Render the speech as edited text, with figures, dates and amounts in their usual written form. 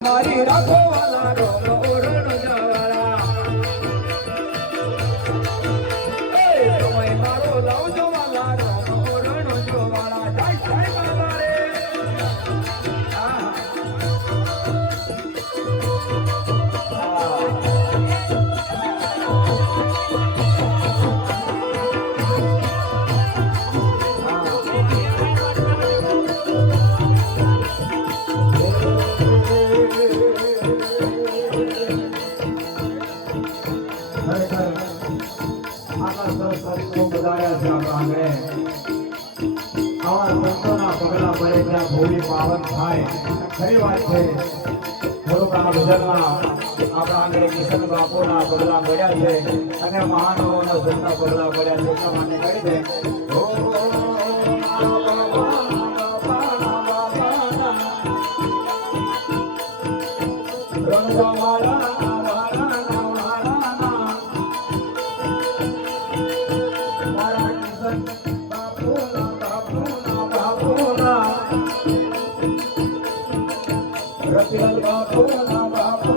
મારી રાખો વાલા રોમ ઓરણો જવાળા એ સમય મારો લાવજો વાલા રોમ ઓરણો જવાળા જય જય બાબા રે પાવન થાય ખરી વાત છે થોડુંક ભજનમાં આપણા આંગણે કિશન બાપુના પગલા પડ્યા છે અને મહાનુભાવોના સંતના પગલા પડ્યા છે એટલા માટે કરી દે રતિલાલ બાપુ ના બાપુ